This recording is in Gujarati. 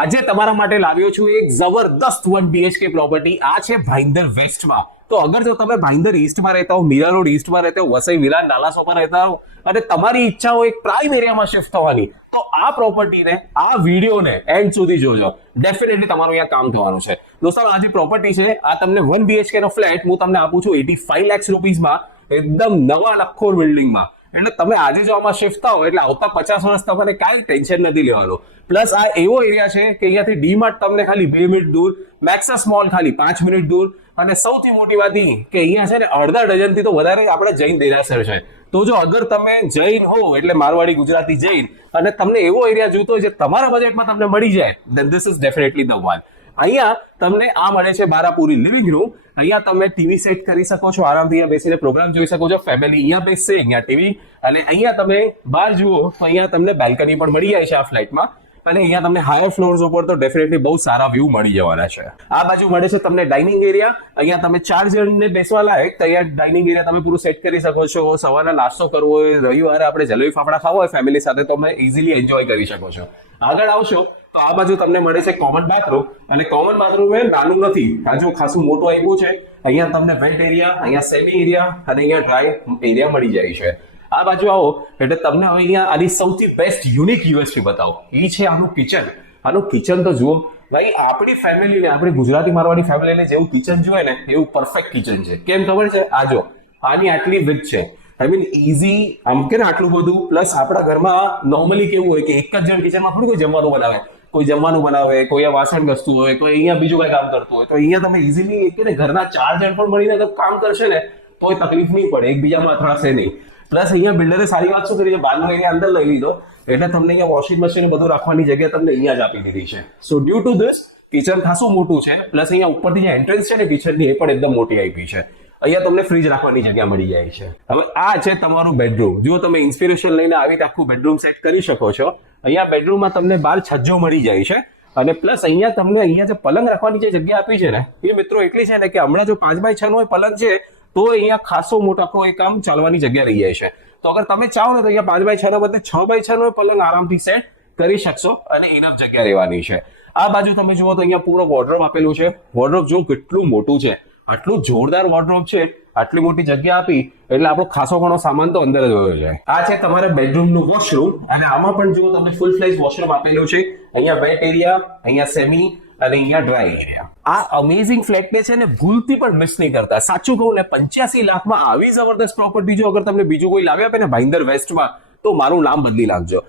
આજે તમારા માટે લાવ્યો છું એક જબરદસ્ત 1 BHK પ્રોપર્ટી. આ છે ભાઈન્દર વેસ્ટમાં. તો અગર જો તમે ભાઈન્દર ઈસ્ટમાં રહેતા હો, મીરા રોડ ઈસ્ટમાં રહેતા હો, વસઈ વિલા નાલાસો પર રહેતા હો અને તમારી ઈચ્છા હોય એક પ્રાઇમ એરિયામાં શિફ્ટ થવાની, તો આ પ્રોપર્ટીને, આ વિડીયોને એન્ડ સુધી જોજો. ડેફિનેટલી તમારું અહીંયા કામ થવાનું છે. દોસ્તો, આ જે પ્રોપર્ટી છે, આ તમને 1 BHK નો ફ્લેટ હું તમને આપું છું 85 લાખ રૂપીસમાં, એકદમ નવા લખોર બિલ્ડિંગમાં. એટલે તમે આજે જો આમાં શિફ્ટ થાઓ એટલે આવતા 50 વર્ષ તમારે કાંઈ ટેન્શન નથી લેવાનું. પ્લસ આ એવો એરિયા છે કે અહીંયાથી ડીમાર્ટ તમને ખાલી 2 મિનિટ દૂર, મેક્સસ મોલ ખાલી 5 મિનિટ દૂર, અને સૌથી મોટી વાત એ કે અહીંયા છે ને અડધા ડઝનથી તો વધારે આપણે જૈન દેરાસર છે. તો જો અગર તમે જૈન હો એટલે મારવાડી ગુજરાતી જૈન અને તમને એવો એરિયા જોઈતો હોય જે તમારા બજેટમાં તમને મળી જાય, then this is definitely the one. અહીંયા તમને આ મળે છે બારાપુરી લિવિંગ રૂમ. અહીંયા તમે ટીવી સેટ કરી શકો છો, આરામથી અહીંયા બેસીને પ્રોગ્રામ જોઈ શકો છો. ફેમિલી અહીંયા બેસશે, અહીંયા ટીવી, અને અહીંયા તમે બહાર જુઓ તો અહીંયા તમને બેલ્કની પણ મળી જાય છે આ ફ્લેટમાં. અને અહીંયા તમને હાયર ફ્લોર્સ ઉપર તો ડેફિનેટલી બહુ સારા વ્યૂ મળી જવાના છે. આ બાજુ મળે છે તમને ડાઇનિંગ એરિયા. અહીંયા તમે 4 જણને બેસવા લાયક તો અહીંયા ડાઇનિંગ એરિયા તમે પૂરું સેટ કરી શકો છો. સવારના નાસ્તો કરવો હોય, રવિવારે આપણે જલેબી ફાફડા ખાવા હોય ફેમિલી સાથે, તો તમે ઇઝીલી એન્જોય કરી શકો છો. આગળ આવશો તો આ બાજુ તમને મળે છે કોમન બાથરૂમ, અને કોમન બાથરૂમ એ નાનું નથી, આ જો ખાસું મોટું આપ્યું છે. અહીંયા તમને વેન્ટ એરિયા, અહીંયા સેમી એરિયા અને અહીંયા ડ્રાય એરિયા મળી જાય છે. આ બાજુ આવો એટલે તમને હવે અહીંયા આની સૌથી બેસ્ટ યુનિક યુએસપી બતાવો. એ છે આનું કિચન. આનું કિચન તો જુઓ ભાઈ, આપણી ફેમિલીને, આપણી ગુજરાતી મારવાડી ફેમિલીને જેવું કિચન જોઈએ ને એવું પરફેક્ટ કિચન છે. કેમ ખબર છે? આ જો આની આટલી વિથ છે, આઈ મીન ઇઝી, આમ કે ને આટલું બધું. પ્લસ આપણા ઘરમાં નોર્મલી કેવું હોય કે એક જ જણ કિચનમાં થોડી કોઈ જમવાનું બનાવે, કોઈ જમવાનું બનાવે, કોઈ વાસણ ઘસતું હોય, કોઈ અહીંયા બીજું કઈ કામ કરતું હોય. તો અહીંયા તમે ઇઝીલી કે ને ઘરના 4 જણ પણ મળીને કામ કરશે ને તો તકલીફ નહીં પડે, એકબીજામાં અથડાશે નહીં. પ્લસ અહીંયા બિલ્ડરે સારી વાત શું કરી છે, બહારનો એરિયા અંદર લઈ લીધો એટલે તમને અહીંયા વોશિંગ મશીન બધું રાખવાની જગ્યા તમને અહીંયા જ આપી દીધી છે. સો ડ્યુ ટુ ધીસ કિચન ખાસું મોટું છે. પ્લસ અહીંયા ઉપરથી જે એન્ટ્રન્સ છે ને કિચનની, એ પણ એકદમ મોટી આપી છે. અહીંયા તમને ફ્રીજ રાખવાની જગ્યા મળી જાય છે. હવે આ છે તમારું બેડરૂમ. જો તમે ઇન્સ્પિરેશન લઈને આવી રીતે આખું બેડરૂમ સેટ કરી શકો છો. અહીંયા બેડરૂમમાં તમને 12 છજ્જો મળી જાય છે. અને પ્લસ અહીંયા તમને અહીંયા જે પલંગ રાખવાની જે જગ્યા આપી છે ને એ મિત્રો એટલી છે ને કે હમણાં જો 5x6 નો પલંગ છે તો અહીંયા ખાસો મોટો આખો એક કામ ચાલવાની જગ્યા રહી જાય છે. તો અગર તમે ચાહો ને તો અહીંયા 5x6 નો બદલે 6x6 નો પલંગ આરામથી સેટ કરી શકશો અને ઇનફ જગ્યા રહેવાની છે. આ બાજુ તમે જુઓ તો અહીંયા પૂરો વોર્ડરોબ આપેલું છે. વોર્ડરોબ જો કેટલું મોટું છે, આટલું જોરદાર વોર્ડરોબ છે, આટલી મોટી જગ્યા આપી એટલે આપણો ખાસો ઘણો સામાન તો અંદર જ હોય છે. આ છે તમારા બેડરૂમનું વોશરૂમ, અને આમાં પણ જુઓ તમને ફૂલ ફ્લેશ વોશરૂમ આપેલું છે. અહીંયા વેટ એરિયા, અહીંયા સેમી અને અહીંયા ડ્રાય એરિયા. આ અમેઝિંગ ફ્લેટને છે ને ભૂલથી પણ મિસ નહીં કરતા. સાચું કહું ને, 85 લાખમાં આવી જબરદસ્ત પ્રોપર્ટી જો અગર તમને બીજું કોઈ લાવી આપે ને ભાઈન્દર વેસ્ટમાં, તો મારું નામ બદલી નાખજો.